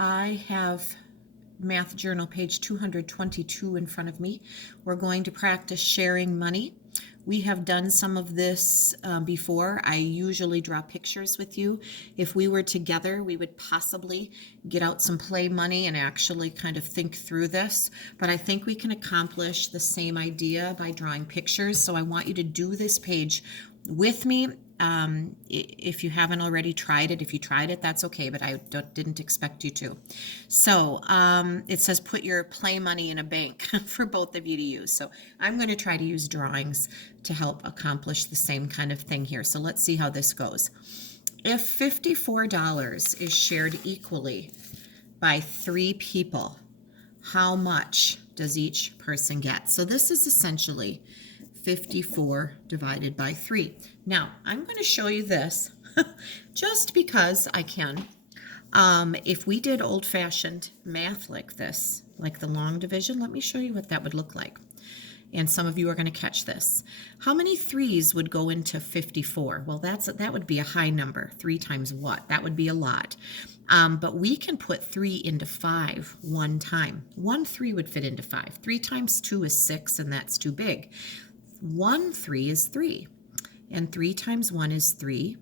I have Math Journal page 222 in front of me. We're going to practice sharing money. We have done some of this before. I usually draw pictures with you. If we were together, we would possibly get out some play money and actually kind of think through this. But I think we can accomplish the same idea by drawing pictures. So I want you to do this page with me. If you haven't already tried it, if you tried it, that's okay, but I didn't expect you to. So it says put your play money in a bank for both of you to use. So I'm going to try to use drawings to help accomplish the same kind of thing here. So let's see how this goes. If $54 is shared equally by 3 people, how much does each person get? So this is essentially 54 divided by 3. Now, I'm going to show you this just because I can. If we did old-fashioned math like this, like the long division, let me show you what that would look like. And some of you are going to catch this. How many 3s would go into 54? Well, that would be a high number. 3 times what? That would be a lot. But we can put 3 into 5 one time. 1 3 would fit into 5. 3 times 2 is 6, and that's too big. 1 3 is 3, and 3 times 1 is 3.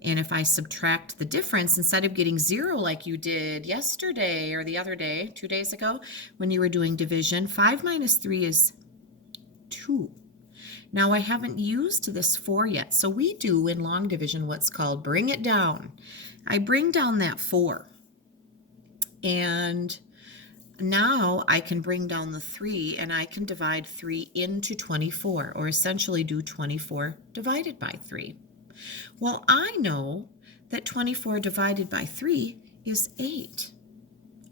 And if I subtract the difference, instead of getting 0 like you did yesterday or the other day, 2 days ago, when you were doing division, 5 minus 3 is 2. Now I haven't used this 4 yet, so we do in long division what's called bring it down. I bring down that 4, and now I can bring down the 3, and I can divide 3 into 24, or essentially do 24 divided by 3. Well, I know that 24 divided by 3 is 8.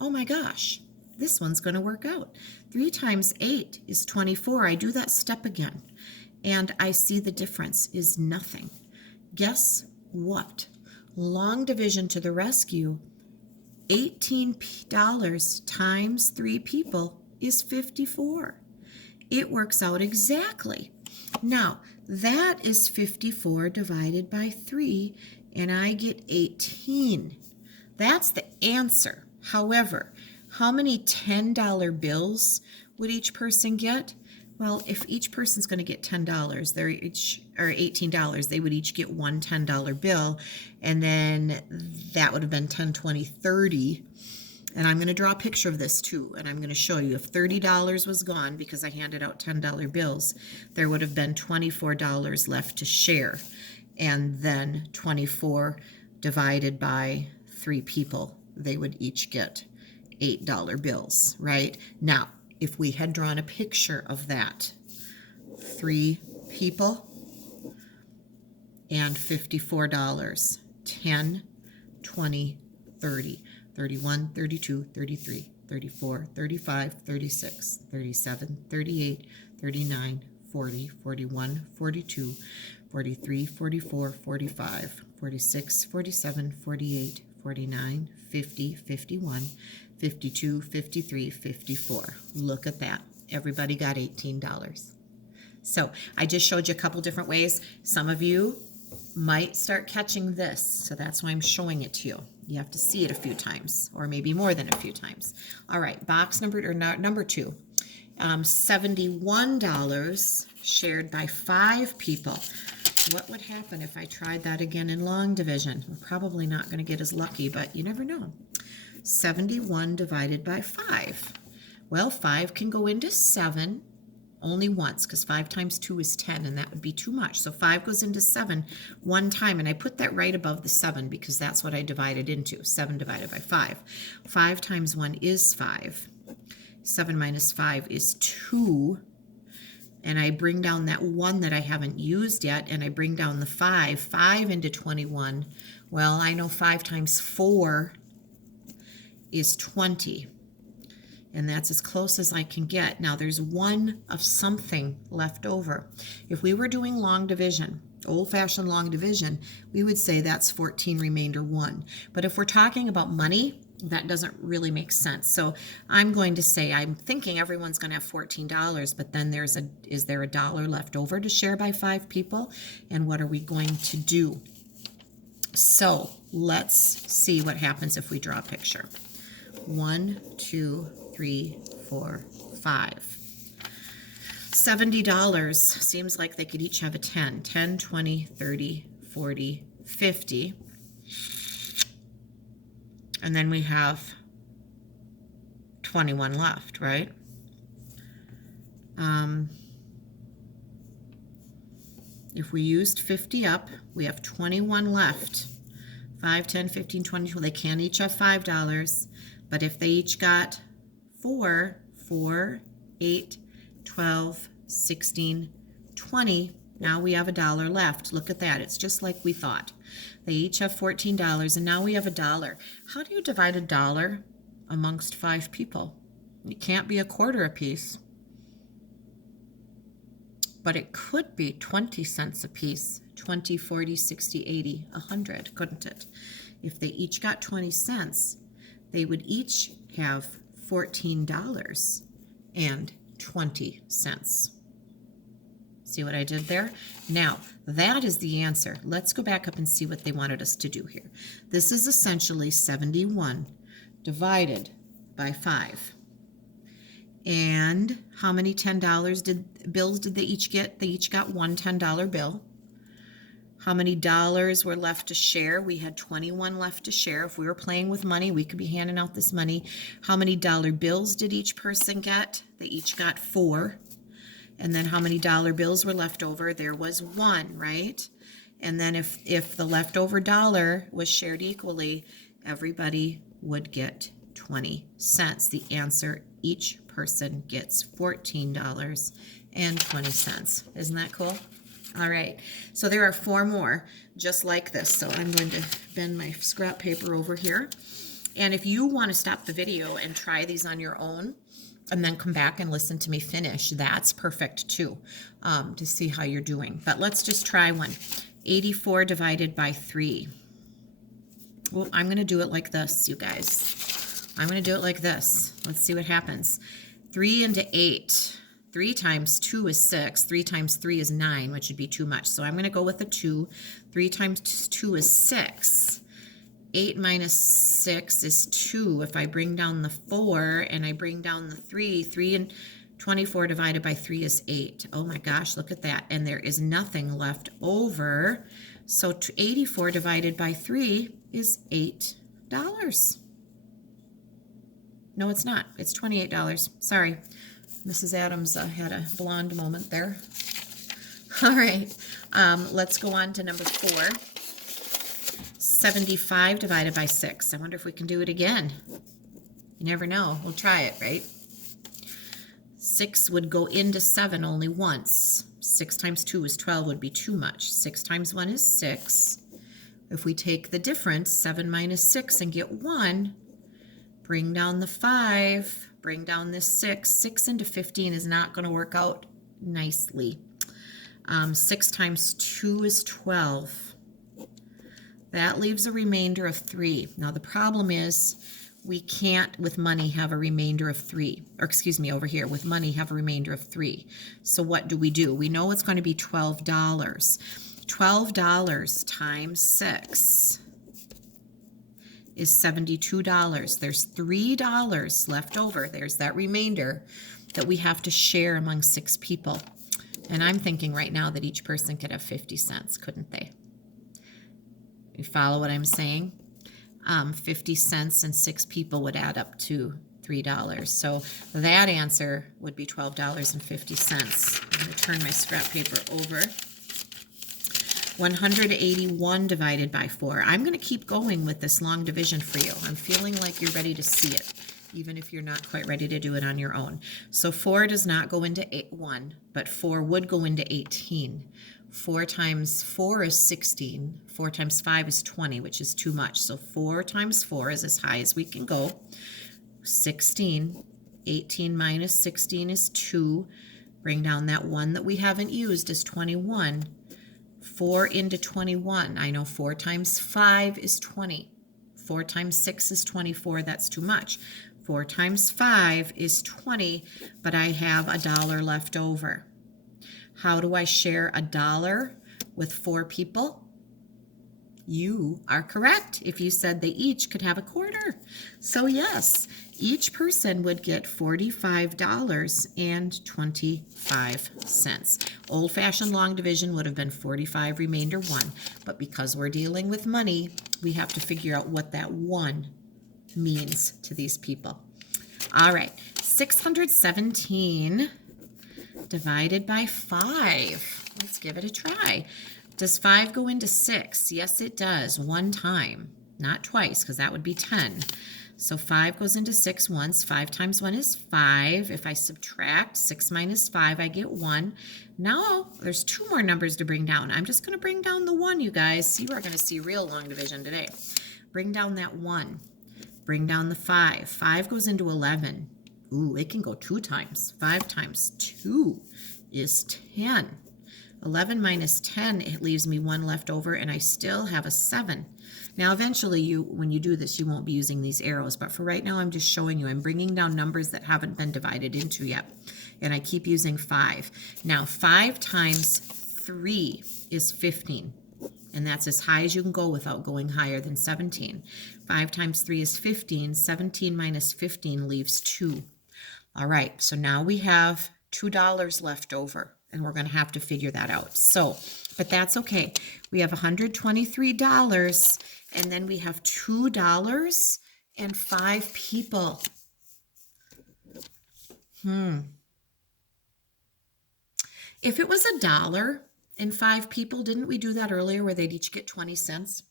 Oh my gosh, this one's going to work out. 3 times 8 is 24. I do that step again, and I see the difference is nothing. Guess what? Long division to the rescue. $18 times 3 people is 54. It works out exactly. Now, that is 54 divided by 3, and I get 18. That's the answer. However, how many $10 bills would each person get? Well, if each person's going to get $10, they're each, or $18, they would each get one $10 bill, and then that would have been 10, 20, 30. And I'm going to draw a picture of this too, and I'm going to show you if $30 was gone because I handed out $10 bills, there would have been $24 left to share, and then 24 divided by 3 people, they would each get $8 bills, right? Now, if we had drawn a picture of that, 3 people and $54, 10, 20, 30, 31, 32, 33, 34, 35, 36, 37, 38, 39, 40, 41, 42, 43, 44, 45, 46, 47, 48, 49, 50, 51, 52, 53, 54. Look at that. Everybody got $18. So I just showed you a couple different ways. Some of you might start catching this, so that's why I'm showing it to you. You have to see it a few times, or maybe more than a few times. All right, box number 2. $71 shared by 5 people. What would happen if I tried that again in long division? We're probably not going to get as lucky, but you never know. 71 divided by 5. Well, 5 can go into 7 only once, because 5 times 2 is 10, and that would be too much. So 5 goes into 7 one time, and I put that right above the 7 because that's what I divided into, 7 divided by 5. 5 times 1 is 5. 7 minus 5 is 2. And I bring down that 1 that I haven't used yet, and I bring down the 5. 5 into 21. Well, I know 5 times 4 is 20. And that's as close as I can get. Now, there's 1 of something left over. If we were doing long division, old-fashioned long division, we would say that's 14 remainder 1. But if we're talking about money, that doesn't really make sense. So I'm going to say I'm thinking everyone's going to have $14, but then is there a dollar left over to share by 5 people? And what are we going to do? So let's see what happens if we draw a picture. 1, 2, 3, 4, 5. $70. Seems like they could each have a 10. 10, 20, 30, 40, 50. And then we have 21 left, right? If we used 50 up, we have 21 left. 5, 10, 15, 20. Well, they can't each have $5. But if they each got 4, 8, 12, 16, 20, now we have $1 left. Look at that. It's just like we thought. They each have $14, and now we have $1. How do you divide $1 amongst 5 people? It can't be a quarter apiece. But it could be 20 cents a piece. 20, 40, 60, 80, 100, couldn't it? If they each got 20 cents, they would each have $14.20. See what I did there? Now, that is the answer. Let's go back up and see what they wanted us to do here. This is essentially 71 divided by 5. And how many bills did they each get? They each got one $10 bill. How many dollars were left to share? We had 21 left to share. If we were playing with money, we could be handing out this money. How many dollar bills did each person get? They each got 4. And then how many dollar bills were left over? There was 1, right? And then if the leftover dollar was shared equally, everybody would get 20 cents. The answer, each person gets $14.20. Isn't that cool? All right, so there are 4 more just like this. So I'm going to bend my scrap paper over here. And if you want to stop the video and try these on your own and then come back and listen to me finish, that's perfect too, to see how you're doing. But let's just try one. 84 divided by 3. Well, I'm going to do it like this, you guys. I'm going to do it like this. Let's see what happens. 3 into 8. 3 times 2 is 6. 3 times 3 is 9, which would be too much. So I'm going to go with a 2. 3 times 2 is 6. 8 minus 6 is 2. If I bring down the 4 and I bring down the 3, 3 and 24 divided by 3 is 8. Oh my gosh, look at that. And there is nothing left over. So 84 divided by 3 is $8. No, it's not. It's $28. Sorry. Mrs. Adams had a blonde moment there. All right, let's go on to number 4. 75 divided by 6. I wonder if we can do it again. You never know. We'll try it, right? 6 would go into 7 only once. 6 times 2 is 12 would be too much. 6 times 1 is 6. If we take the difference, 7 minus 6, and get 1, bring down the 5, bring down this 6. 6 into 15 is not going to work out nicely. 6 times 2 is 12. That leaves a remainder of 3. Now the problem is we can't with money have a remainder of 3. Or excuse me, over here with money have a remainder of 3. So what do? We know it's going to be $12. $12 times 6 is $72. There's $3 left over. There's that remainder that we have to share among 6 people. And I'm thinking right now that each person could have 50 cents, couldn't they? You follow what I'm saying? 50 cents and 6 people would add up to $3. So that answer would be $12.50. I'm going to turn my scrap paper over. 181 divided by 4. I'm going to keep going with this long division for you. I'm feeling like you're ready to see it, even if you're not quite ready to do it on your own. So 4 does not go into 1, but 4 would go into 18. 4 times 4 is 16. 4 times 5 is 20, which is too much. So 4 times 4 is as high as we can go. 16. 18 minus 16 is 2. Bring down that 1 that we haven't used is 21. 4 into 21. I know 4 times 5 is 20. 4 times 6 is 24. That's too much. 4 times 5 is 20, but I have $1 left over. How do I share $1 with 4 people? You are correct if you said they each could have a quarter. So yes, each person would get $45.25. Old-fashioned long division would have been 45 remainder 1, but because we're dealing with money, we have to figure out what that 1 means to these people. All right, 617 divided by 5. Let's give it a try. Does 5 go into 6? Yes, it does. 1 time, not twice, because that would be 10. So 5 goes into 6 once. 5 times 1 is 5. If I subtract 6 minus 5, I get 1. Now there's 2 more numbers to bring down. I'm just going to bring down the 1, you guys. See, we're going to see real long division today. Bring down that 1. Bring down the 5. 5 goes into 11. Ooh, it can go 2 times. 5 times 2 is 10. 11 minus 10, it leaves me 1 left over, and I still have a 7. Now, eventually, when you do this, you won't be using these arrows, but for right now, I'm just showing you. I'm bringing down numbers that haven't been divided into yet, and I keep using 5. Now, 5 times 3 is 15, and that's as high as you can go without going higher than 17. 5 times 3 is 15. 17 minus 15 leaves 2. All right, so now we have $2 left over, and we're going to have to figure that out. So, but that's okay. We have $123, and then we have $2 and 5 people. If it was $1 and 5 people, didn't we do that earlier where they'd each get 20 cents?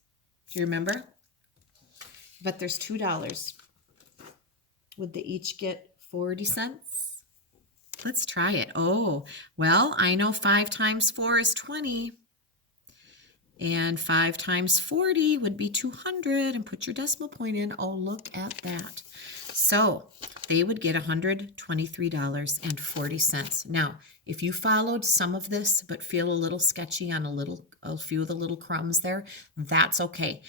Do you remember? But there's $2. Would they each get 40 cents? Let's try it. Oh, well, I know 5 times 4 is 20. And 5 times 40 would be 200. And put your decimal point in. Oh, look at that. So they would get $123.40. Now, if you followed some of this but feel a little sketchy on a few of the little crumbs there, that's okay.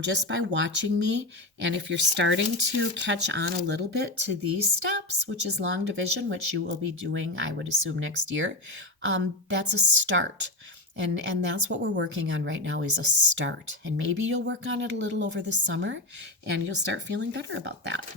Just by watching me, and if you're starting to catch on a little bit to these steps, which is long division, which you will be doing, I would assume, next year, that's a start. And that's what we're working on right now, is a start. And maybe you'll work on it a little over the summer, and you'll start feeling better about that.